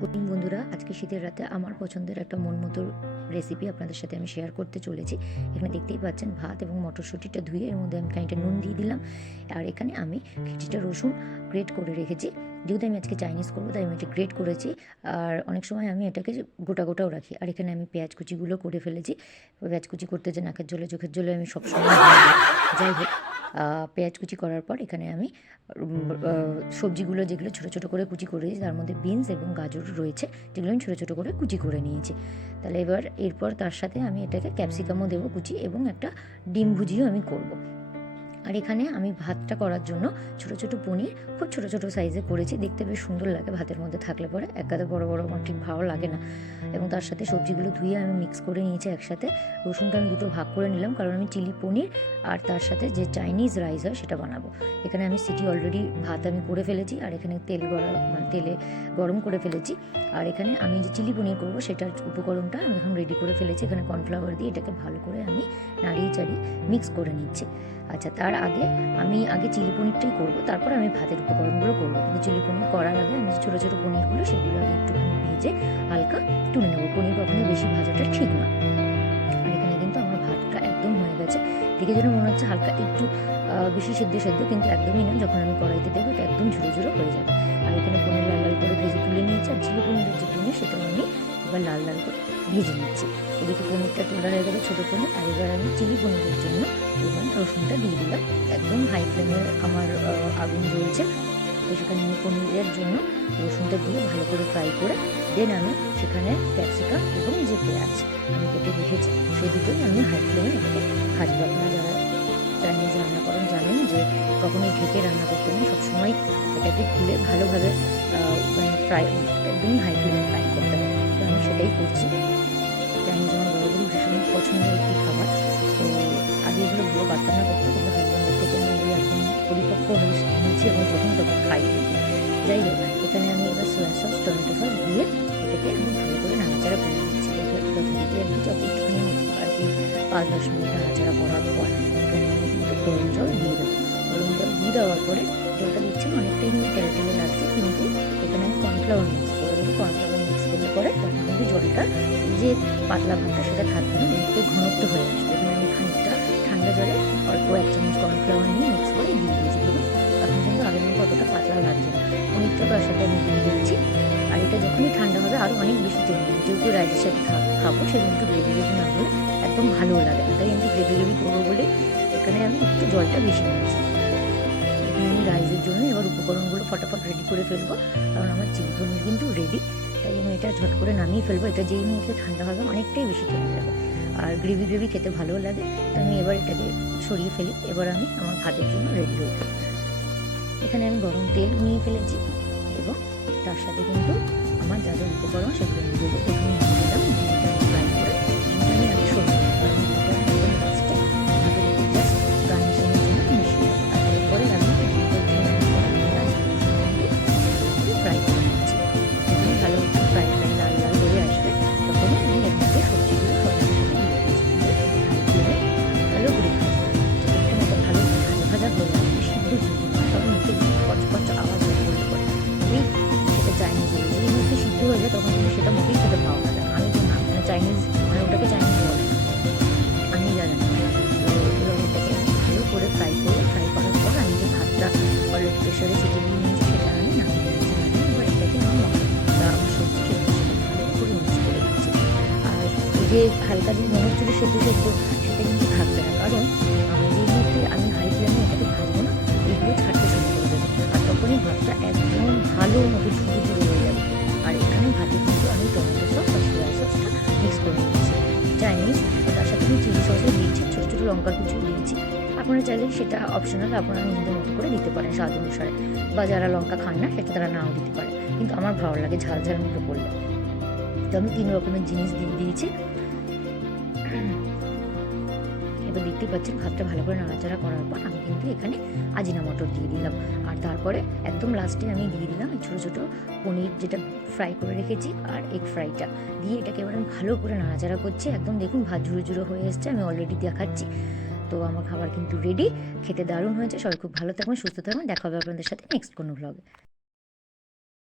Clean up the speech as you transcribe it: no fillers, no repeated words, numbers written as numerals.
Good বন্ধুরা, আজকে শীতের রাতে আমার পছন্দের একটা মন মতো রেসিপি আপনাদের সাথে আমি শেয়ার করতে চলেছি। এখানে দেখতেই পাচ্ছেন ভাত এবং মটরশুঁটিটা ধুয়ে এর মধ্যে আমি খানিকটা নুন দিয়ে দিলাম। আর এখানে আমি কিছুটা রসুন গ্রেট করে রেখেছি। যেহেতু আমি আজকে চাইনিজ করবো তাই আমি এটা গ্রেট করেছি। আর অনেক সময় আমি এটাকে গোটা গোটাও রাখি। আর এখানে আমি পেঁয়াজ কুচিগুলো করে ফেলেছি। পেঁয়াজ কুচি করতে যে নাকের জলে চোখের জলে আমি সবসময় যাই হোক, পেঁয়াজ কুচি করার পর এখানে আমি সবজিগুলো যেগুলো ছোটো ছোটো করে কুচি করেছি তার মধ্যে বিনস এবং গাজর রয়েছে, যেগুলো আমি ছোটো ছোটো করে কুচি করে নিয়েছি। তাহলে এরপর তার সাথে আমি এটাকে ক্যাপসিকামও দেবো কুচি, এবং একটা ডিম ভুজিও আমি করব। আর এখানে আমি ভাতটা করার জন্য ছোটো ছোটো পনির খুব ছোটো ছোটো সাইজে করেছি, দেখতে বেশ সুন্দর লাগে ভাতের মধ্যে থাকলে পরে। একগাদা বড় বড় আমার ঠিক ভালো লাগে না। এবং তার সাথে সবজিগুলো ধুয়ে আমি মিক্স করে নিয়েছি একসাথে। রসুনটা আমি দুটো ভাগ করে নিলাম, কারণ আমি চিলি পনির আর তার সাথে যে চাইনিজ রাইস হয় সেটা বানাবো। এখানে আমি সিটি অলরেডি ভাত আমি করে ফেলেছি, আর এখানে তেলে গরম করে ফেলেছি। আর এখানে আমি যে চিলি পনির করবো সেটার উপকরণটা আমি এখন রেডি করে ফেলেছি। এখানে কর্নফ্লাওয়ার দিয়ে এটাকে ভালো করে আমি নাড়িয়ে চাড়িয়ে মিক্স করে নিচ্ছি। আচ্ছা, তার আগে আমি চিলি পনিরটাই করবো, তারপর আমি ভাতের উপকরণগুলো করবো। কিন্তু চিলি পনির করার আগে আমি যে ছোটো ছোটো পনিরগুলো সেগুলো আগে একটুখানি ভেজে হালকা তুলে নেবো। পনির কখনোই বেশি ভাজাটা ঠিক না। আর এখানে কিন্তু আমার ভাতটা একদম হয়ে গেছে। দেখে যেন মনে হচ্ছে হালকা একটু বেশি সেদ্ধ, কিন্তু একদমই না। যখন আমি কড়াইতে দেবো এটা একদম ঝুড়ো ঝুড়ো হয়ে যাবে। আর এখানে পনির লাল লাল করে ভেজে তুলে নিয়েছি। আর চিলি পনিরের যে পনির সেটাও আমি এবার লাল লাল করে ভেজে নিচ্ছি। এদিকে পনিরটা তোলা হয়ে গেছে, ছোটো পনির। আর এবার আমি চিলি পনিরের জন্য এবার রসুনটা দিয়ে দিলাম। একদম হাই ফ্লেমে আমার আগুন জ্বলছে। তো সেখানে আমি পনিরের জন্য রসুনটা দিয়ে ভালো করে ফ্রাই করে দেন আমি সেখানে ক্যাপসিকাম এবং যে পেঁয়াজ আমি কেটে রেখেছি সেই দুটোই আমি হাই ফ্লেমে এটাকে ভাজবো। আপনারা যারা চাইনিজ রান্না করেন জানেন যে কখনোই ঢেকে রান্না করতে নেই, সবসময় এটাকে খুলে ভালোভাবে ফ্রাই একদমই হাই ফ্লেমে ফ্রাই করতে হবে। তো আমি সেটাই করছি। চাইনিজ আমার বড়গুলো ভীষণ পছন্দের একটি খাবার। তো আগে এগুলো ভালো পারতাম না করতে, কিন্তু হাজব্যান্ডের থেকে আমি এগুলো এখন পরিপক্ক হয়ে নিয়েছি এবং যখন তখন খাই। যাই হোক, এখানে আমি এবার সোয়া সস, টমেটো সস দিয়ে এটাকে আমি ভালো করে নাড়াচাড়া করে দিচ্ছি। যথারীতি আর কি একটুখানি আর কি 5-10 মিনিট নাড়াচাড়া করার পর এখানে আমি একটু গরম জল দিয়ে দেবো। গরম জল দিয়ে দেওয়ার পরে জলটা দিচ্ছেন অনেকটাই কিন্তু টেলে টেলে লাগছে, কিন্তু এখানে আমি কর্নফ্লাওয়ার মিক্স করে দেবো। কর্নফ্লাওয়ার মিক্স করলে পরে তখন কিন্তু জলটা যে পাতলা ভাতটা সেটা থাকবে না, অনেকটাই ঘনত্ব হয়ে আসবে। এখানে আমি খানিকটা ঠান্ডা জলে অল্প 1 চামচ কর্নফ্লাওয়ার নিয়ে মিক্স করে দিয়ে দিয়েছি। দেখুন এখন কিন্তু আগের মতো অতটা পাতলা লাগছে না। পনিরটা তার সাথে আমি দিয়ে দিচ্ছি। আর এটা যখনই ঠান্ডা হবে আরও অনেক বেশি টেনে দেবে। যেহেতু রাইসের সাথে খাবো সেজন্য একটু গ্রেভি গ্রেভি না হলে একদম ভালোও লাগে না, তাই আমি গ্রেভি গ্রেভি করবো বলে এখানে আমি একটু জলটা বেশি নিয়েছি। এখানে আমি রাইসের জন্য এবার উপকরণগুলো ফটাফট রেডি করে ফেলবো, কারণ আমার চিলি পনির কিন্তু রেডি। তাই আমি এটা ঝট করে নামিয়ে ফেলবো। এটা যেই মুহূর্তে ঠান্ডা হবে অনেকটাই বেশি টেনে যাবে, আর গ্রেভি গ্রেভি খেতে ভালোও লাগে। তো আমি এবার এটাকে সরিয়ে ফেলি। এবার আমি আমার ভাতের জন্য রেডি হয়ে ফেলি। এখানে আমি গরম তেল নিয়ে ফেলেছি এবং তার সাথে কিন্তু আমার যা যা উপকরণ সেগুলো নিয়ে দেবো। প্রথমে নিয়ে দিলাম ডিমটা ফ্রাই করে। ডিমটা আমি আগে সরিয়ে নেবো, কারণ ডিমটা আমি একদম লাস্টে ভাতের উপর জাস্ট গার্নিশিংয়ের জন্য মিশিয়ে দেবো। আর এরপরে আমি ডিমটার জন্য ফ্রাই করে নিচ্ছি। যখনই ভালো একটু ফ্রাই লাল লাল হয়ে আসবে তখনই আমি এর মধ্যে সবজিগুলো ভালো করে ভাজবো। যতক্ষণ এটা ভালো ভাজা হয়ে যাবে, সিদ্ধ তখন মুখে কচকচ আওয়াজ বের করে। আমি সেটা চাইনিজ বলি, যেই মুখে সিদ্ধ হয়ে যায় তখন কিন্তু সেটা মুখেই খেতে ভালো লাগে। আমি তো না, মানে চাইনিজ, মানে ওটাকে চাইনিজ বলে না, আমি জানি না। তো এবার এটাকে ভালো করে ফ্রাই করার পর আমি যে ভাতটা অলরেডি প্রেশারে সিটি দিয়ে নিয়েছি সেটা আমি নামিয়ে নিয়েছি। এবার এটাকে আমি আমার সবজি সেদ্ধ ভালো করে মিক্স করে দিচ্ছি। আর এই যে হালকা যে মনে হচ্ছিল সেদ্ধ সেটা কিন্তু থাকবে না, কারণ যে মুহূর্তে আমি হাই ফ্লেমে এটাকে ভাজবো না, এগুলো ছাড়তে শুরু করে দেবো। আর তখনই ভাতটা একদম ভালো মতো ঝুড়ো ঝুড়ো হয়ে যাবে। আর এখানে ভাতে কিন্তু আমি টমেটো সস আর সোয়া সসটা মিক্স করে দিচ্ছি চাইনিজ। তার সাথে আমি চিলি সসও দিয়েছি, ছোটো ছোটো লঙ্কার কুচিও দিয়েছি। আপনারা চাইলে সেটা অপশনাল, আপনারা নিজেদের মতো করে দিতে পারেন স্বাদ অনুসারে, বা যারা লঙ্কা খান না সেটা তারা নাও দিতে পারে, কিন্তু আমার ভালো লাগে ঝাল ঝাল মতো করলে। তো আমি 3 রকমের জিনিস দিয়ে দিয়েছি। এবার দেখতেই পাচ্ছেন ভাতটা ভালো করে নাড়াচাড়া করার পর আমি কিন্তু এখানে আজিনামটর দিয়ে দিলাম। আর তারপরে একদম লাস্টে আমি দিয়ে দিলাম এই ছোটো ছোটো পনির যেটা ফ্রাই করে রেখেছি আর এগ ফ্রাইটা দিয়ে এটাকে এবার আমি ভালো করে নাড়াচাড়া করছি। একদম দেখুন ভাত ঝুড়ো ঝুড়ো হয়ে এসছে, আমি অলরেডি দেখাচ্ছি। তো আমার খাবার কিন্তু রেডি, খেতে দারুণ হয়েছে। সবাই খুব ভালো থাকবেন, সুস্থ থাকবেন। দেখা হবে আপনাদের সাথে নেক্সট কোনো ভ্লগে।